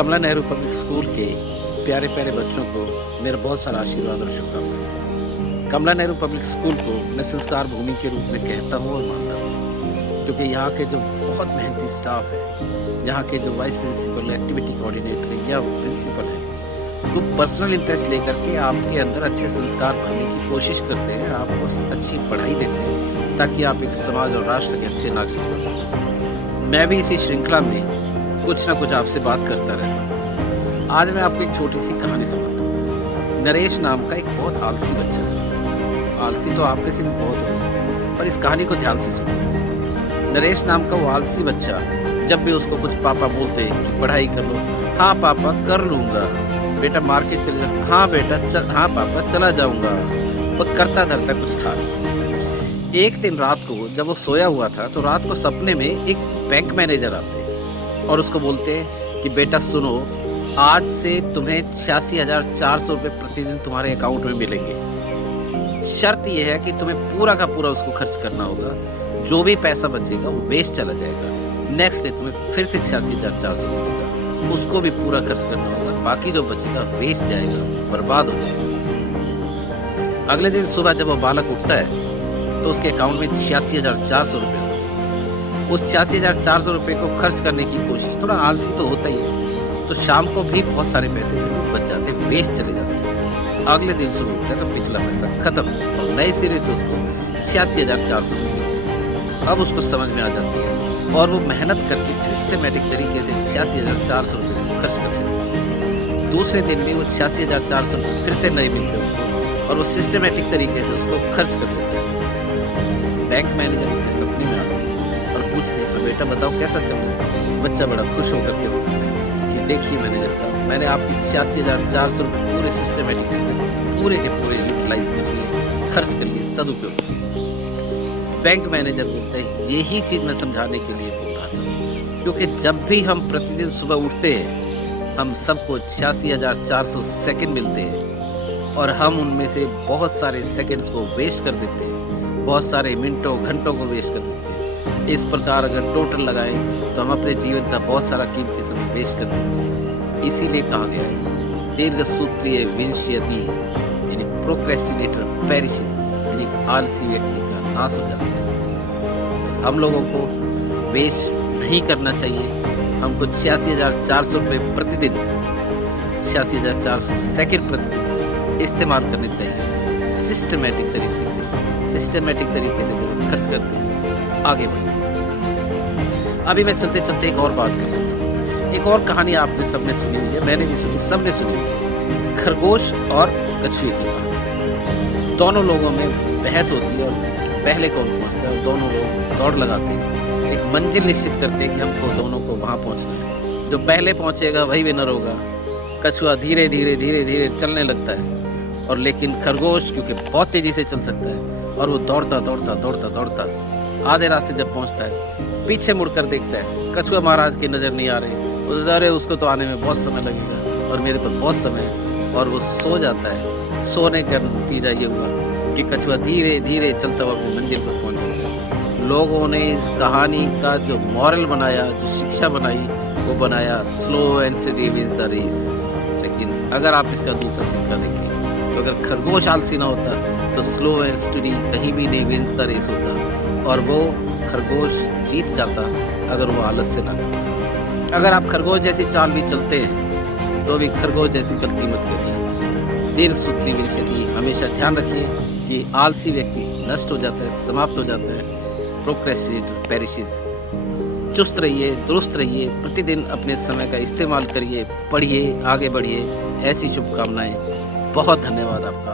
कमला Nehru public school के प्यारे प्यारे बच्चों को मेरा बहुत सारा आशीर्वाद और शुभकामनाएं। कमला नेहरू पब्लिक स्कूल को मैं संस्कार भूमि के रूप में कहता हूँ और मानता हूँ, क्योंकि यहाँ के जो बहुत मेहनती स्टाफ है, यहाँ के जो वाइस प्रिंसिपल, एक्टिविटी कोऑर्डिनेटर या प्रिंसिपल है, वो पर्सनल इंटरेस्ट लेकर के आपके अंदर अच्छे संस्कार भरने की कोशिश करते हैं, आपको अच्छी पढ़ाई देते हैं ताकि आप एक समाज और राष्ट्र के अच्छे नागरिक बन सकें। मैं भी इसी श्रृंखला में कुछ ना कुछ आपसे बात करता रहता हूँ। आज मैं आपको एक छोटी सी कहानी सुनाता हूँ। नरेश नाम का एक बहुत आलसी बच्चा है। आलसी तो आपके से भी बहुत है, पर इस कहानी को ध्यान से सुनो। नरेश नाम का वो आलसी बच्चा, जब भी उसको कुछ पापा बोलते कि पढ़ाई कर लो, हाँ पापा कर लूँगा, बेटा मार्केट चले जाओ, हाँ बेटा चल, हाँ पापा चला जाऊँगा, वो करता धरता कुछ था। एक दिन रात को जब वो सोया हुआ था तो रात को सपने में एक बैंक मैनेजर आते हैं और उसको बोलते हैं कि बेटा सुनो, आज से तुम्हें 86,400 रुपये प्रतिदिन तुम्हारे अकाउंट में मिलेंगे। शर्त यह है कि तुम्हें पूरा का पूरा उसको खर्च करना होगा, जो भी पैसा बचेगा वो वेस्ट चला जाएगा। नेक्स्ट डे तुम्हें फिर से 86,400 मिलेगा, उसको भी पूरा खर्च करना होगा, बाकी जो बचेगा वेस्ट जाएगा, बर्बाद हो जाएगा। अगले दिन सुबह जब वो बालक उठता है तो उसके अकाउंट में 86,400 रुपये। उस 86,400 रुपये को खर्च करने की कोशिश, थोड़ा आलसी तो होता ही है, तो शाम को भी बहुत सारे पैसे बच जाते, वेस्ट चले जाते। अगले दिन शुरू होता है तो पिछला पैसा खत्म और नए सिरे से उसको 86,400 रुपये। अब उसको समझ में आ जाती है और वो मेहनत करके सिस्टमेटिक तरीके से 86,400 रुपये को खर्च करते हैं। दूसरे दिन भी वो 86,400 रुपये फिर से नए मिलते हैं उसको और वो सिस्टमेटिक तरीके से उसको खर्च कर देते हैं। बैंक मैनेजर उसके सपने में आते हैं और पूछते हैं, बेटा बताओ कैसा चल रहा है। बच्चा बड़ा खुश होकर के बोलता है कि देखिए मैनेजर साहब, मैंने आपकी 86,400 रुपये पूरे सिस्टमेटिक से पूरे के पूरे यूटिलाइज कर लिए, खर्च कर लिए, सदुपयोग। बैंक मैनेजर बोलते हैं यही चीज़ मैं समझाने के लिए बोल रहा था, क्योंकि जब भी हम प्रतिदिन सुबह उठते हैं हम सबको 86,400 सेकेंड मिलते हैं और हम उनमें से बहुत सारे सेकेंड्स को वेस्ट कर देते हैं, बहुत सारे मिनटों घंटों को वेस्ट कर देते हैं। इस प्रकार अगर टोटल लगाएं तो हम अपने जीवन का बहुत सारा कीमती समय वेस्ट कर देते हैं। इसीलिए कहा गया है दीर्घ सूत्रीय विंशयति यानी प्रोक्रेस्टिनेटर पेरिशेस, यानी आलसी व्यक्ति का नाश हो जाता है। हम लोगों को वेस्ट नहीं करना चाहिए। हमको 86,400 रुपये प्रतिदिन, 86,400 सेकेंड प्रतिदिन इस्तेमाल करने चाहिए सिस्टमेटिक तरीके से खर्च करते हैं, आगे बढ़ते। अभी मैं चलते चलते एक और बात करूँ। एक और कहानी आपने सबने सुनी हुई है, मैंने भी सुनी, सबने सुनी है। खरगोश और कछुए की कहानी। दोनों लोगों में बहस होती है और पहले कौन पहुँचता है, दोनों लोग दौड़ लगाते हैं, एक मंजिल निश्चित करते हैं कि हमको दोनों को वहाँ पहुँचना है। जो पहले पहुँचेगा वही विनर होगा। कछुआ धीरे धीरे धीरे धीरे चलने लगता है और लेकिन खरगोश क्योंकि बहुत तेज़ी से चल सकता है और वो दौड़ता दौड़ता दौड़ता दौड़ता आधे रास्ते जब पहुंचता है, पीछे मुड़कर देखता है कछुआ महाराज की नज़र नहीं आ रही। अरे उसको तो आने में बहुत समय लगेगा और मेरे पास बहुत समय है, और वो सो जाता है। सोने का नतीजा ये हुआ कि कछुआ धीरे धीरे चलता हुआ अपनी मंजिल पर पहुँच गया। लोगों ने इस कहानी का जो मॉरल बनाया, जो शिक्षा बनाई, वो बनाया slow and steady wins the race. लेकिन अगर आप इसका दूसरा सिक्का देखें तो अगर खरगोश आलसी ना होता तो स्लो एंड स्टडी कहीं भी नहीं विंस द रेस होता और वो खरगोश जीत जाता अगर वो आलस से ना करता। अगर आप खरगोश जैसी चाल भी चलते हैं तो भी खरगोश जैसी गलती मत करिए। दीर्घ सूत्री विंशति, हमेशा ध्यान रखिए कि आलसी व्यक्ति नष्ट हो जाता है, समाप्त हो जाता है। प्रोक्रेस्टिनेटर पेरिशेस। चुस्त रहिए, दुरुस्त रहिए, प्रतिदिन अपने समय का इस्तेमाल करिए, पढ़िए, आगे बढ़िए। ऐसी शुभकामनाएं। बहुत धन्यवाद आपका।